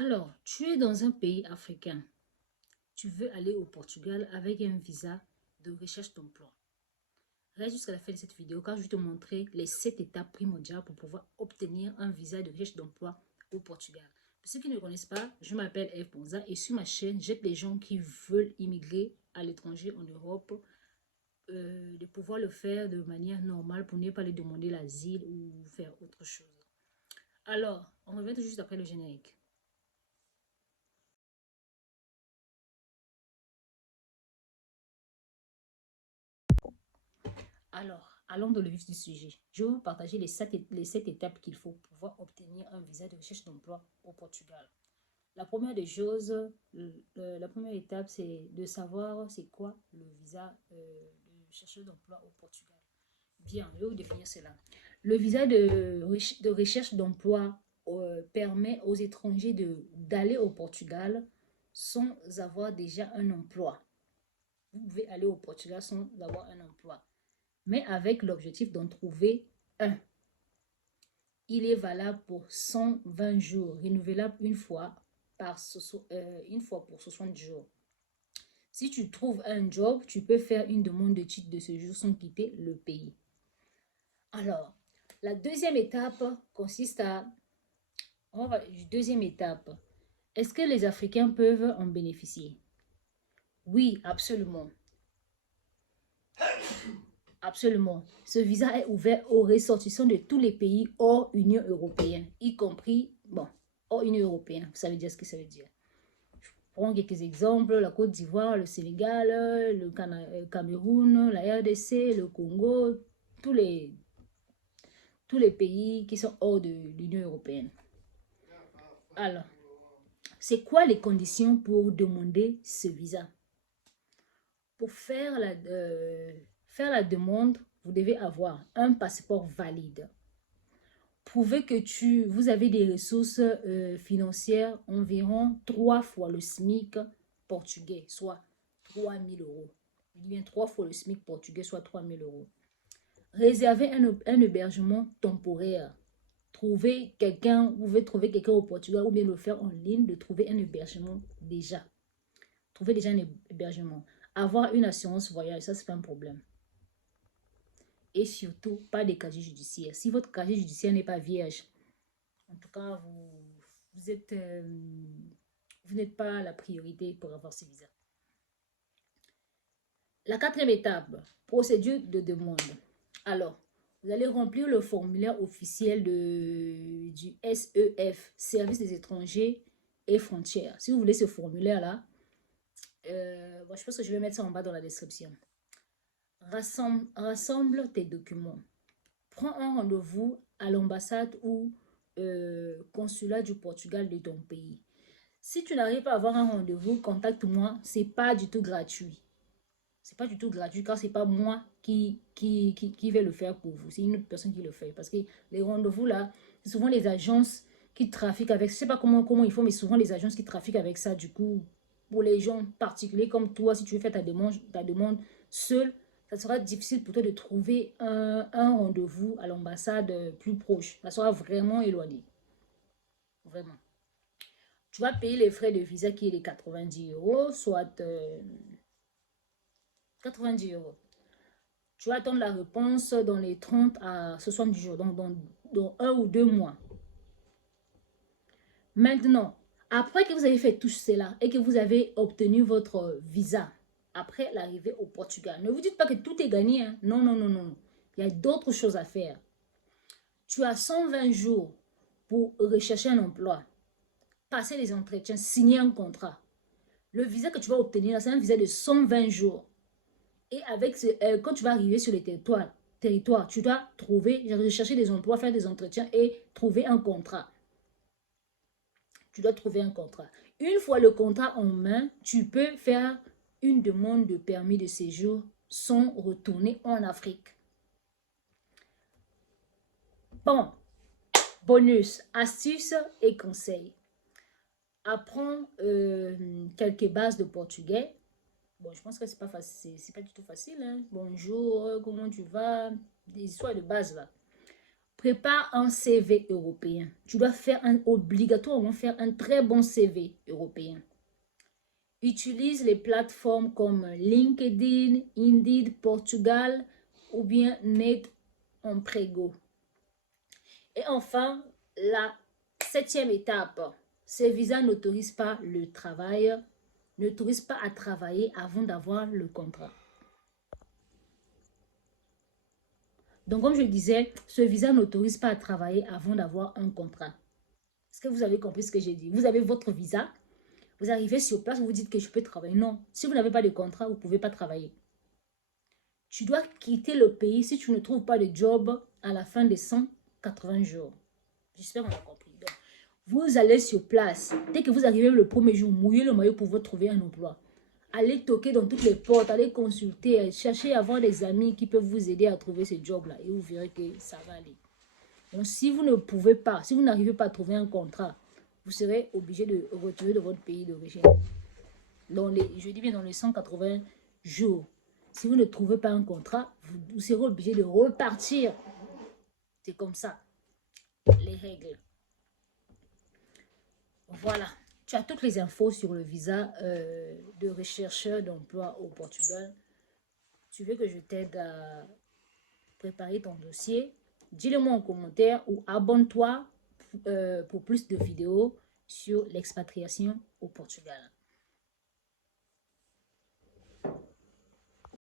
Alors, tu es dans un pays africain. Tu veux aller au Portugal avec un visa de recherche d'emploi. Reste jusqu'à la fin de cette vidéo car je vais te montrer les 7 étapes primordiales pour pouvoir obtenir un visa de recherche d'emploi au Portugal. Pour ceux qui ne me connaissent pas, je m'appelle Eve Bonza et sur ma chaîne, j'aide les gens qui veulent immigrer à l'étranger en Europe de pouvoir le faire de manière normale pour ne pas les demander l'asile ou faire autre chose. Alors, on revient tout juste après le générique. Alors, allons dans le vif du sujet. Je vais vous partager les 7 étapes qu'il faut pour pouvoir obtenir un visa de recherche d'emploi au Portugal. La première des choses, la première étape, c'est de savoir c'est quoi le visa de chercheur d'emploi au Portugal. Bien, je vais vous définir cela. Le visa de recherche d'emploi permet aux étrangers d'aller au Portugal sans avoir déjà un emploi. Vous pouvez aller au Portugal sans avoir un emploi, mais avec l'objectif d'en trouver un. Il est valable pour 120 jours, renouvelable une fois pour 60 jours. Si tu trouves un job, tu peux faire une demande de titre de séjour sans quitter le pays. Alors, la deuxième étape consiste à... Deuxième étape, est-ce que les Africains peuvent en bénéficier? Oui, absolument. Absolument. Ce visa est ouvert aux ressortissants de tous les pays hors Union européenne, y compris, bon, hors Union européenne. Ça veut dire ce que ça veut dire. Je prends quelques exemples, la Côte d'Ivoire, le Sénégal, le Cameroun, la RDC, le Congo, tous les, tous les pays qui sont hors de l'Union européenne. Alors, c'est quoi les conditions pour demander ce visa? Pour faire la demande, vous devez avoir un passeport valide. Prouvez que vous avez des ressources financières environ 3 fois le SMIC portugais, soit 3 000 euros. Il vient 3 fois le SMIC portugais, soit 3 000 euros. Réservez un hébergement temporaire. Trouvez quelqu'un, vous pouvez trouver quelqu'un au Portugal ou bien le faire en ligne, de trouver un hébergement déjà. Trouvez déjà un hébergement. Avoir une assurance voyage, ça c'est pas un problème. Et surtout, pas de casier judiciaire. Si votre casier judiciaire n'est pas vierge, en tout cas, vous n'êtes pas la priorité pour avoir ce visa. La quatrième étape, procédure de demande. Alors, vous allez remplir le formulaire officiel du SEF, Service des étrangers et frontières. Si vous voulez ce formulaire-là, je pense que je vais mettre ça en bas dans la description. Rassemble tes documents. Prends un rendez-vous à l'ambassade ou consulat du Portugal de ton pays. Si tu n'arrives pas à avoir un rendez-vous, contacte-moi. C'est pas du tout gratuit. C'est pas du tout gratuit car c'est pas moi qui vais le faire pour vous. C'est une autre personne qui le fait. Parce que les rendez-vous là, c'est souvent les agences qui trafiquent avec. Je sais pas comment ils font, mais souvent les agences qui trafiquent avec ça. Du coup, pour les gens particuliers comme toi, si tu veux faire ta demande seule, ça sera difficile pour toi de trouver un rendez-vous à l'ambassade plus proche. Ça sera vraiment éloigné. Vraiment. Tu vas payer les frais de visa qui est de 90 euros, soit 90 euros. Tu vas attendre la réponse dans les 30 à 70 jours, donc dans 1 ou 2 mois. Maintenant, après que vous avez fait tout cela et que vous avez obtenu votre visa, après l'arrivée au Portugal, ne vous dites pas que tout est gagné. Hein. Non, non, non, non. Il y a d'autres choses à faire. Tu as 120 jours pour rechercher un emploi, passer les entretiens, signer un contrat. Le visa que tu vas obtenir, c'est un visa de 120 jours. Et quand tu vas arriver sur le territoire, tu dois rechercher des emplois, faire des entretiens et trouver un contrat. Tu dois trouver un contrat. Une fois le contrat en main, tu peux faire une demande de permis de séjour sans retourner en Afrique. Bon, bonus, astuces et conseils. Apprends quelques bases de portugais. Bon, je pense que c'est pas du tout facile. Hein. Bonjour, comment tu vas? Des histoires de base là. Prépare un CV européen. Tu dois obligatoirement faire un très bon CV européen. Utilise les plateformes comme LinkedIn, Indeed, Portugal ou bien Net Emprego. Et enfin, la 7e étape, ces visas n'autorisent pas le travail, n'autorisent pas à travailler avant d'avoir le contrat. Donc, comme je disais, ce visa n'autorise pas à travailler avant d'avoir un contrat. Est-ce que vous avez compris ce que j'ai dit? Vous avez votre visa, vous arrivez sur place, vous vous dites que je peux travailler. Non, si vous n'avez pas de contrat, vous ne pouvez pas travailler. Tu dois quitter le pays si tu ne trouves pas de job à la fin des 180 jours. J'espère qu'on a compris. Donc, vous allez sur place. Dès que vous arrivez le premier jour, mouillez le maillot pour vous trouver un emploi. Allez toquer dans toutes les portes, allez consulter, chercher à avoir des amis qui peuvent vous aider à trouver ce job-là. Et vous verrez que ça va aller. Donc, si vous ne pouvez pas, si vous n'arrivez pas à trouver un contrat, vous serez obligé de retourner de votre pays d'origine. Je dis bien dans les 180 jours. Si vous ne trouvez pas un contrat, vous serez obligé de repartir. C'est comme ça, les règles. Voilà. Tu as toutes les infos sur le visa de rechercheur d'emploi au Portugal. Tu veux que je t'aide à préparer ton dossier? Dis-le-moi en commentaire ou abonne-toi pour plus de vidéos sur l'expatriation au Portugal.